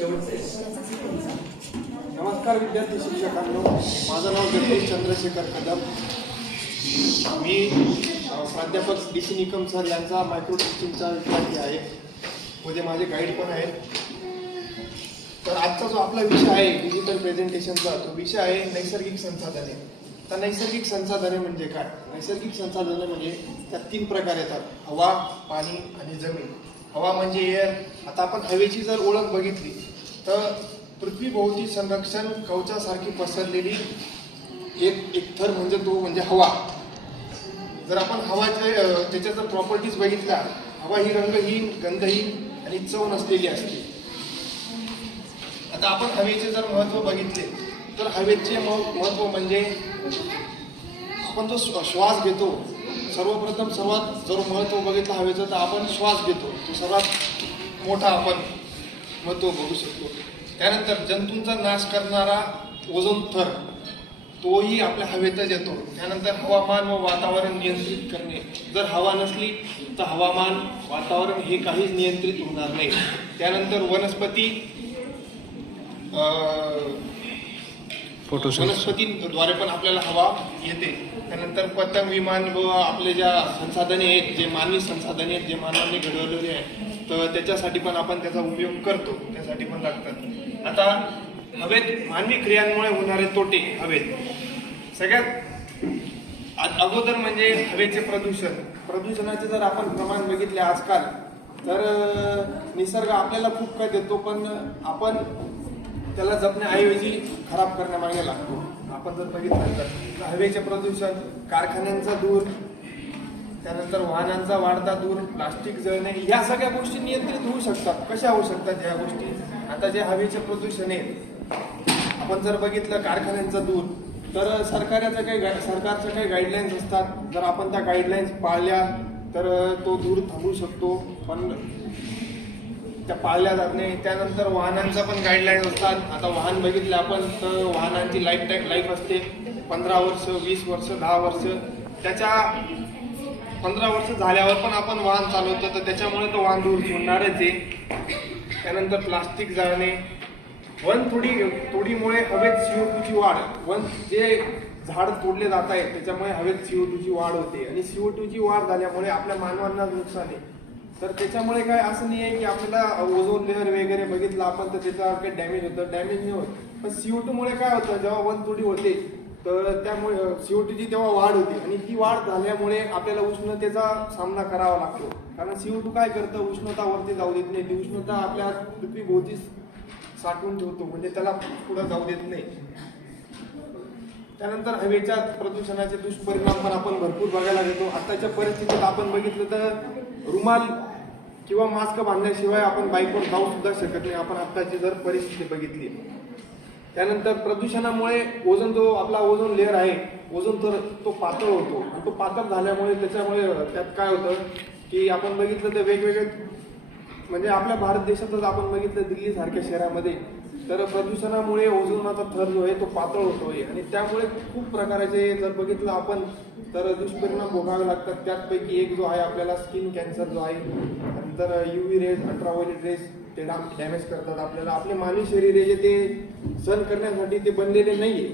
नमस्कार विद्यार्थी शिक्षकांनो, माझं नाव जगदीश चंद्रशेखर कदम. मी प्राध्यापक DC निकम सर यांचा मायक्रो टीचिंगचा विद्यार्थी आहे. मध्ये माझे गाईड पण आहेत. तर आजचा जो आपला विषय आहे डिजिटल प्रेझेंटेशनचा, तो विषय आहे नैसर्गिक संसाधने. तर नैसर्गिक संसाधने म्हणजे काय? नैसर्गिक संसाधने म्हणजे त्यात 3 प्रकार येतात: हवा, पाणी आणि जमीन. हवा म्हणजे एअर. आता आपण हवेची जर ओळख बघितली तर पृथ्वीभोवती संरक्षण कवचासारखी पसरलेली एक थर म्हणजे तो म्हणजे हवा. जर आपण हवाचे त्याच्या जर प्रॉपर्टीज बघितल्या, हवा ही रंगहीन, गंधहीन आणि चव नसलेली असते. आता आपण हवेचे जर महत्त्व बघितले तर हवेचे महत्त्व म्हणजे आपण जो श्वास घेतो, सर्वात जर महत्त्व बघितलं हवेचं तर आपण श्वास घेतो, तो सर्वात मोठा आपण महत्त्व बघू शकतो. त्यानंतर जंतूंचा नाश करणारा ओझोन थर, तोही आपल्या हवेतच येतो. त्यानंतर हवामान व वातावरण नियंत्रित करणे. जर हवा नसली तर हवामान वातावरण हे काहीच नियंत्रित होणार नाही. त्यानंतर वनस्पती वनस्पतींद्वारे पण आपल्याला हवा येते. त्यानंतर पतंग, विमान व आपले ज्या संसाधने आहेत, जे मानवी संसाधने आहेत, जे मानवाने घडवलेले आहेत, तर त्याच्यासाठी पण आपण त्याचा उपयोग करतो, त्यासाठी पण लागतात. आता हवेत मानवी क्रियांमुळे होणारे तोटे. हवेत सगळ्यात अगोदर म्हणजे हवेचे प्रदूषण. प्रदूषणाचे जर आपण प्रमाण बघितले आजकाल, तर निसर्ग आपल्याला खूप काय देतो, पण आपण त्याला जपण्याऐवजी खराब करण्यामागे लागतो. आपण जर बघितलं तर हवेचे प्रदूषण, कारखान्यांचा धूर, त्यानंतर वाहनांचा वाढता धूर, प्लास्टिक जळणे, या सगळ्या गोष्टी नियंत्रित होऊ शकतात. कशा होऊ शकतात या गोष्टी? आता जे हवेचे प्रदूषण आहे, आपण जर बघितलं कारखान्यांचा धूर, तर सरकारचं काही गाईडलाईन्स असतात. जर आपण त्या गाईडलाईन्स पाळल्या तर तो धूर थांबू शकतो, पण त्या पाळल्या जात नाही. त्यानंतर वाहनांचा पण गाईडलाईन्स असतात. आता वाहन बघितलं आपण तर वाहनांची लाईफ असते 15 वर्ष, 20 वर्ष, 10 वर्ष. त्याच्या 15 वर्ष झाल्यावर पण आपण वाहन चालवतो, तर त्याच्यामुळे तो वाहन धूर सोडणारच आहे. त्यानंतर प्लास्टिक जाळणे, तोडीमुळे हवेत CO2 ची वाढ. जे झाड तोडले जात आहेत त्याच्यामुळे हवेत CO2 ची वाढ होते, आणि CO2 ची वाढ झाल्यामुळे आपल्या मानवांना नुकसान आहे. तर त्याच्यामुळे काय असं नाही आहे की आपल्याला ओझोन लेअर वगैरे बघितलं आपण तर त्याच्यावर काही डॅमेज होतं, डॅमेज नाही होत. पण CO2 मुळे काय होतं, जेव्हा वनतोडी होते तर त्यामुळे CO2 ची तेव्हा वाढ होते, आणि ती वाढ झाल्यामुळे आपल्याला उष्णतेचा सामना करावा लागतो. कारण CO2 काय करतं, उष्णता वरती जाऊ देत नाही. ती उष्णता आपल्या पृथ्वीभोवती साठवून ठेवतो, म्हणजे त्याला पुढे जाऊ देत नाही. त्यानंतर हवेच्या प्रदूषणाचे दुष्परिणाम पण आपण भरपूर बघायला घेतो. आताच्या परिस्थितीत आपण बघितलं तर रुमाल किंवा मास्क बांधण्याशिवाय आपण बाईकवर जाऊ सुद्धा शकत नाही, आपण आत्ताची जर परिस्थिती बघितली. त्यानंतर प्रदूषणामुळे जो आपला ओझोन लेअर आहे, ओझोन थर, तो पातळ होतो, आणि तो पातळ झाल्यामुळे त्याच्यामुळे त्यात काय होतं की आपण बघितलं तर वेगवेगळे म्हणजे आपल्या भारत देशातच आपण बघितलं दिल्ली सारख्या शहरामध्ये, तर प्रदूषणामुळे ओझोनाचा थर जो आहे तो पातळ होतोय, आणि त्यामुळे खूप प्रकारचे जर बघितलं आपण तर दुष्परिणाम भोगावे लागतात. त्यापैकी एक जो आहे आपल्याला स्किन कॅन्सर जो आहे, नंतर UV रेज, अल्ट्राव्हायोलेट रेज ते डॅमेज करतात आपल्याला. आपले मानवी शरीर आहे ते सहन करण्यासाठी ते बनलेले नाहीये.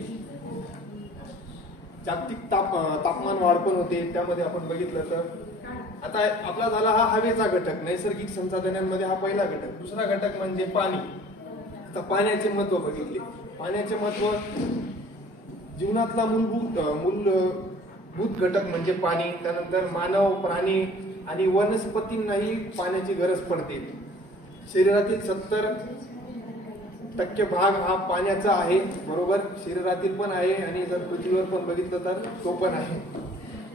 जागतिक तापमान वाढ पण होते त्यामध्ये आपण बघितलं तर. आता आपला झाला हा हवेचा घटक, नैसर्गिक संसाधनांमध्ये हा पहिला घटक. दुसरा घटक म्हणजे पाणी. आता पाण्याचे महत्व बघितले. पाण्याचे महत्व, जीवनातला मूलभूत घटक म्हणजे पाणी. त्यानंतर मानव, प्राणी आणि वनस्पतींनाही पाण्याची गरज पडते. शरीरातील 70% भाग हा पाण्याचा आहे, बरोबर, शरीरातील पण आहे, आणि जर पृथ्वीवर पण बघितलं तर तो पण आहे.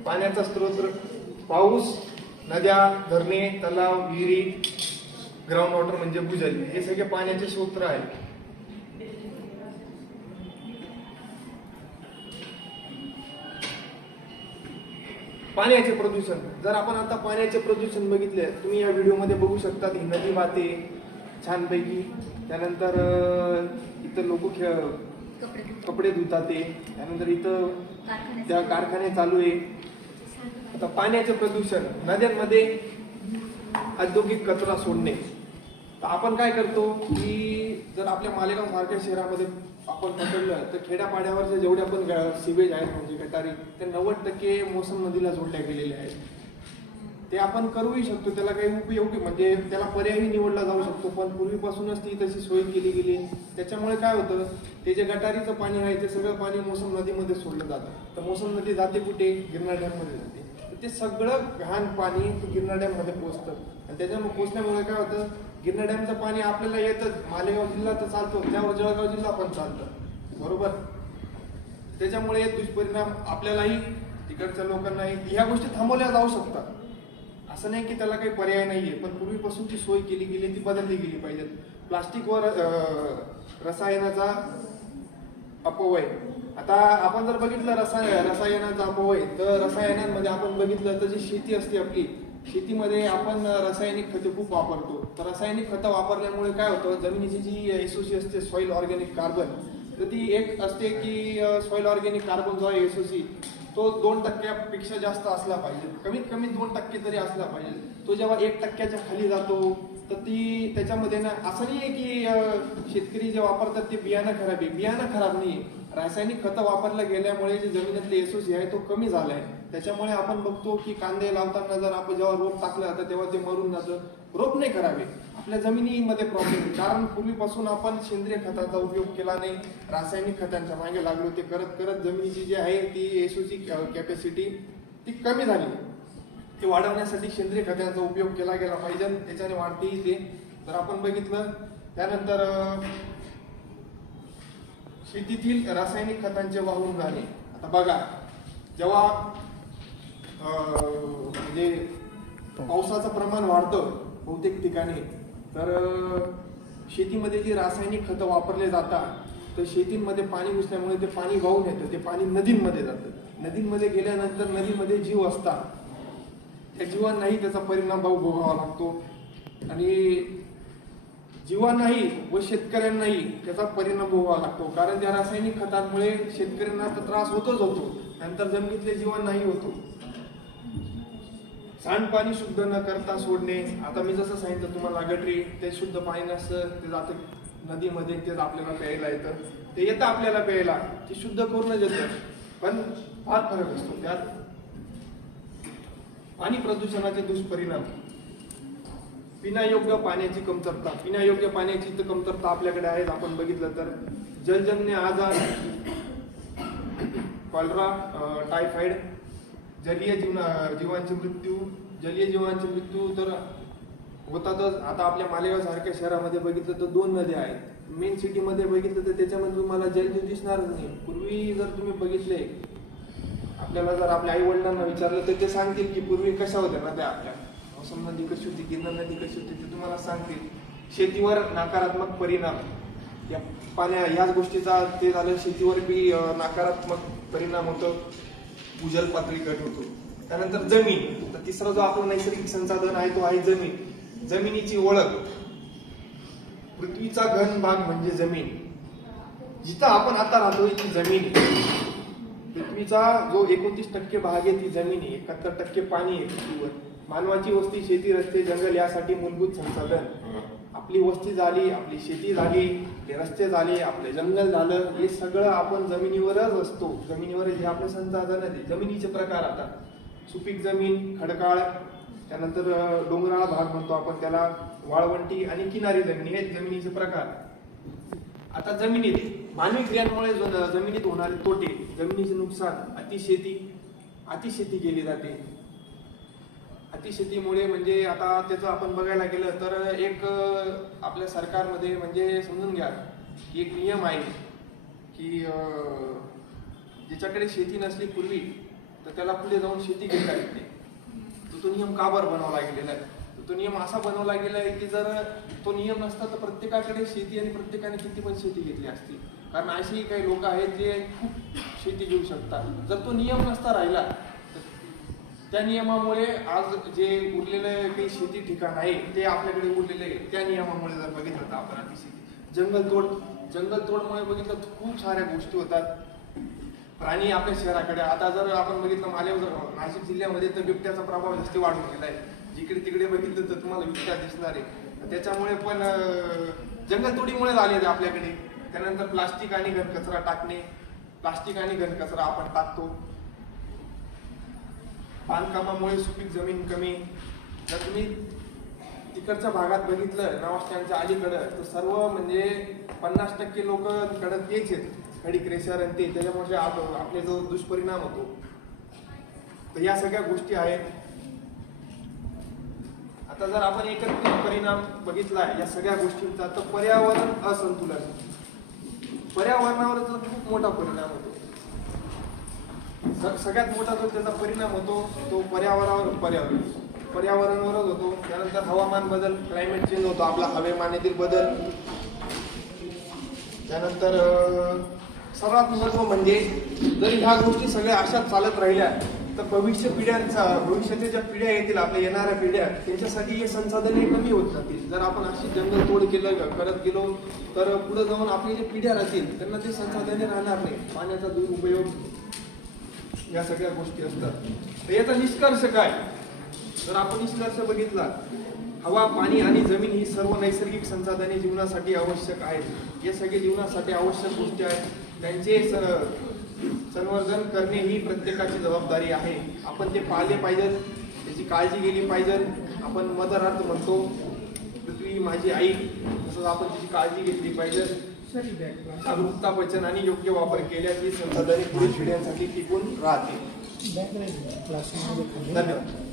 पाण्याचा स्रोत पाऊस, नद्या, धरणे, तलाव, विहिरी, ग्राउंड वॉटर म्हणजे भूजल, हे सगळे पाण्याचे स्रोत आहेत. पाण्याचे प्रदूषण, जर आपण आता पाण्याचे प्रदूषण बघितले, तुम्ही या व्हिडिओमध्ये बघू शकता ही नदी वाहते छानपैकी. त्यानंतर इथं लोक कपडे धुतात, त्यानंतर इथं त्या कारखाने चालू आहे. आता पाण्याचे प्रदूषण, नद्यांमध्ये औद्योगिक कचरा सोडणे. तर आपण काय करतो की जर आपल्या मालेगाव सारख्या शहरामध्ये आपण पकडलं तर खेड्यापाड्यावरचे जेवढे आपण सिवेज आहेत म्हणजे गटारी ते 90% मोसम नदीला जोडल्या गेलेले आहेत. ते आपण करूही शकतो, त्याला काही उपयोगी म्हणजे त्याला पर्यायही निवडला जाऊ शकतो, पण पूर्वीपासूनच ती तशी सोय केली गेली. त्याच्यामुळे काय होतं, ते जे गटारीचं पाणी आहे ते सगळं पाणी मोसम नदीमध्ये सोडलं जातं. तर मोसम नदी जाते कुठे? गिरणा डॅममध्ये जाते. तर ते सगळं घाण पाणी गिरणा डॅममध्ये पोहोचतं आणि त्याच्यामुळे पोहोचल्यामुळे काय होतं, गिरणा डॅमचं पाणी आपल्याला येतं, मालेगाव जिल्हा तर चालतो, त्यावर जळगाव जिल्हा पण चालतं, बरोबर. त्याच्यामुळे दुष्परिणाम आपल्यालाही तिकडच्या लोकांनाही. ह्या गोष्टी थांबवल्या जाऊ शकतात, असं नाही की त्याला काही पर्याय नाहीये, पण पूर्वीपासून ती सोय केली गेली, ती बदलली गेली पाहिजे. प्लास्टिकवर रसायनाचा अपव्यय. आता आपण जर बघितलं रसायनाचा अपव्यय, तर रसायनांमध्ये आपण बघितलं तर जी शेती असते आपली, शेतीमध्ये आपण रासायनिक खते खूप वापरतो. तर रासायनिक खतं वापरल्यामुळे काय होतं, जमिनीची जी एसओसी असते, सॉइल ऑर्गॅनिक कार्बन, तर ती एक असते की सॉइल ऑर्गॅनिक कार्बन जो आहे एसओसी, तो 2% जास्त असला पाहिजे, कमीत कमी 2% तरी असला पाहिजे. तो जेव्हा 1% खाली जातो तर ती त्याच्यामध्ये ना, असं नाही आहे की शेतकरी जे वापरतात ते बियाणं खराब आहे, बियाणं खराब नाही, रासायनिक खतं वापरलं गेल्यामुळे जे जमिनीतले एसओसी आहे तो कमी झाला आहे. त्याच्यामुळे आपण बघतो की कांदे लावताना जर आपण जेव्हा रोप टाकलं जातं तेव्हा ते मरून जातं. रोप नाही खराब आहे, आपल्या जमिनीमध्ये प्रॉब्लेम आहे, कारण पूर्वीपासून आपण सेंद्रिय खताचा उपयोग केला नाही, रासायनिक खतांच्या मागे लागलो. ते करत करत जमिनीची जी आहे ती एसओसी कॅपॅसिटी ती कमी झाली. ते वाढवण्यासाठी सेंद्रिय खतांचा उपयोग केला गेला पाहिजे, त्याच्याने वाढतेही ते. तर आपण बघितलं त्यानंतर शेतीतील रासायनिक खतांचे वाहून जाणे. आता बघा, जेव्हा म्हणजे पावसाचं प्रमाण वाढतं बहुतेक ठिकाणी, तर शेतीमध्ये जी रासायनिक खतं वापरले जातात, तर शेतीमध्ये पाणी घुसल्यामुळे ते पाणी वाहून येतं, ते पाणी नदींमध्ये जातं. नदींमध्ये गेल्यानंतर नदीमध्ये जीव असतात, त्या जीवांनाही त्याचा परिणाम भोगावा लागतो आणि जीवांनाही व शेतकऱ्यांनाही त्याचा परिणाम भोगावा लागतो. कारण त्या रासायनिक खतांमुळे शेतकऱ्यांना तर त्रास होतोच होतो, नंतर जमिनीतले जीवांनाही होतो. सांडपाणी शुद्ध न करता सोडणे. आता मी जसं सांगितलं तुम्हाला, गटरी ते शुद्ध पाणी नसतं, ते जातं नदीमध्ये, तेच आपल्याला प्यायला येतं, ते येतं आपल्याला प्यायला, ते शुद्ध करूनच येतं, पण फार फरक असतो त्यात. पाणी प्रदूषणाचे दुष्परिणाम. पिण्यायोग्य पाण्याची कमतरता. पिण्यायोग्य पाण्याची तर कमतरता आपल्याकडे आहे. आपण बघितलं तर जलजन्य आजार, कॉलरा, टायफॉइड, जलीय जीवांचे मृत्यू तर होतातच. आता आपल्या मालेगाव सारख्या शहरामध्ये बघितलं तर 2 नद्या आहेत. मेन सिटीमध्ये बघितलं तर त्याच्यामध्ये तुम्हाला जलजीव दिसणारच नाही. पूर्वी जर तुम्ही बघितले, आपल्याला जर आपल्या आई वडिलांना विचारलं तर ते सांगतील की पूर्वी कशा होत्या नद्या, आपल्या मोसम नदी कशी होती, गिरणा नदी कशी होती, ते तुम्हाला सांगतील. शेतीवर नकारात्मक परिणाम या ह्याच गोष्टीचा ते झालं, शेतीवर बी नकारात्मक परिणाम होतो, भूजल पातळी कमी होतो. त्यानंतर जमीन. तर तिसरा जो आपला नैसर्गिक संसाधन आहे तो आहे जमीन. जमिनीची ओळख. पृथ्वीचा घन भाग म्हणजे जमीन. जिथं आपण आता राहतोय ती जमीन. पृथ्वीचा जो 29% भाग आहे ती जमीन आहे, 71% पाणी आहे पृथ्वीवर. मानवाची वस्ती, शेती, रस्ते, जंगल यासाठी मूलभूत संसाधन. आपली वस्ती झाली, आपली शेती झाली, आपले रस्ते झाले, आपले जंगल झालं, हे सगळं आपण जमिनीवरच असतो. जमिनीवर हे आपले संसाधन आहे. जमिनीचे प्रकार आता सुपीक जमीन, खडकाळ, त्यानंतर डोंगराळ भाग म्हणतो आपण त्याला, वाळवंटी आणि किनारी जमिनी हे जमिनीचे प्रकार. आता जमिनीत मानवी क्रियांमुळे जमिनीत होणारे तोटे, जमिनीचे नुकसान, अतिशेती केली जाते. अतिशेतीमुळे म्हणजे आता त्याचं आपण बघायला गेलं तर एक आपल्या सरकारमध्ये म्हणजे समजून घ्या की एक नियम आहे की ज्याच्याकडे शेती नसली पूर्वी तर त्याला पुढे जाऊन शेती घेता येते. तो नियम का बरं बनवला गेलेला आहे? तो नियम असा बनवला गेला आहे की जर तो नियम नसता तर प्रत्येकाकडे शेती आणि प्रत्येकाने किती पण शेती घेतली असती. कारण अशी काही लोक आहेत जे खूप शेती घेऊ शकतात. जर तो नियम नसता राहिला तर त्या नियमामुळे आज जे उरलेले काही शेती ठिकाण आहे ते आपल्याकडे उरलेले आहे. त्या नियमामुळे जर बघितलं तर आपण अतिशेती, जंगलतोडमुळे बघितलं तर खूप साऱ्या गोष्टी होतात. प्राणी आपल्या शहराकडे, आता जर आपण बघितलं मालेगाव नाशिक जिल्ह्यामध्ये तर बिबट्याचा प्रभाव जास्त वाढून गेलाय. जिकडे तिकडे बघितलं तर तुम्हाला बिबट्या दिसणार आहे. त्याच्यामुळे पण जंगलतोडीमुळे झाले आपल्याकडे. त्यानंतर प्लास्टिक आणि घनकचरा टाकणे, प्लास्टिक आणि घनकचरा आपण टाकतो. बांधकामामुळे सुपीक जमीन कमी. जर तुम्ही तिकडच्या भागात बघितलं नवा स्टँडच्या अलीकडं तर सर्व म्हणजे 50% लोक तिकडं तेच आहेत, खडी क्रेशर आणि ते, त्याच्यामुळे आपले जो दुष्परिणाम होतो. तर या सगळ्या गोष्टी आहेत. आता जर आपण एकत्रित परिणाम बघितला या सगळ्या गोष्टींचा तर पर्यावरण असंतुलन, पर्यावरणावर खूप मोठा परिणाम होतो. सगळ्यात मोठा जो त्याचा परिणाम होतो तो पर्यावरणावरच होतो. त्यानंतर हवामान बदल, क्लायमेट चेंज होतो, आपला हवामानातील बदल. त्यानंतर सर्वात महत्व म्हणजे जर ह्या गोष्टी सगळ्या अशाच चालत राहिल्या तर भविष्याच्या ज्या पिढ्या येतील, आपल्या येणाऱ्या पिढ्या, त्यांच्यासाठी हे संसाधने कमी होत जातील. जर आपण अशी जंगलतोड करत गेलो तर पुढे जाऊन आपली जे पिढ्या राहतील त्यांना ते संसाधने राहणार नाही. पाण्याचा दुरुपयोग, या सगळ्या गोष्टी असतात. तर याचा निष्कर्ष काय? जर आपण निष्कर्ष बघितला, हवा, पाणी आणि जमीन ही सर्व नैसर्गिक संसाधने जीवनासाठी आवश्यक आहेत. हे सगळे जीवनासाठी आवश्यक गोष्टी आहेत. त्यांचे संवर्धन करणे ही प्रत्येकाची जबाबदारी आहे. आपण ते पाळले पाहिजे, त्याची काळजी गेली पाहिजे. आपण मदर अर्थ म्हणतो, पृथ्वी माझी आई, तसंच आपण त्याची काळजी घेतली पाहिजे. जागरूकता, वचन आणि योग्य वापर केल्यास ही संसाधने पुढील पिढ्यांसाठी टिकून राहतील. धन्यवाद.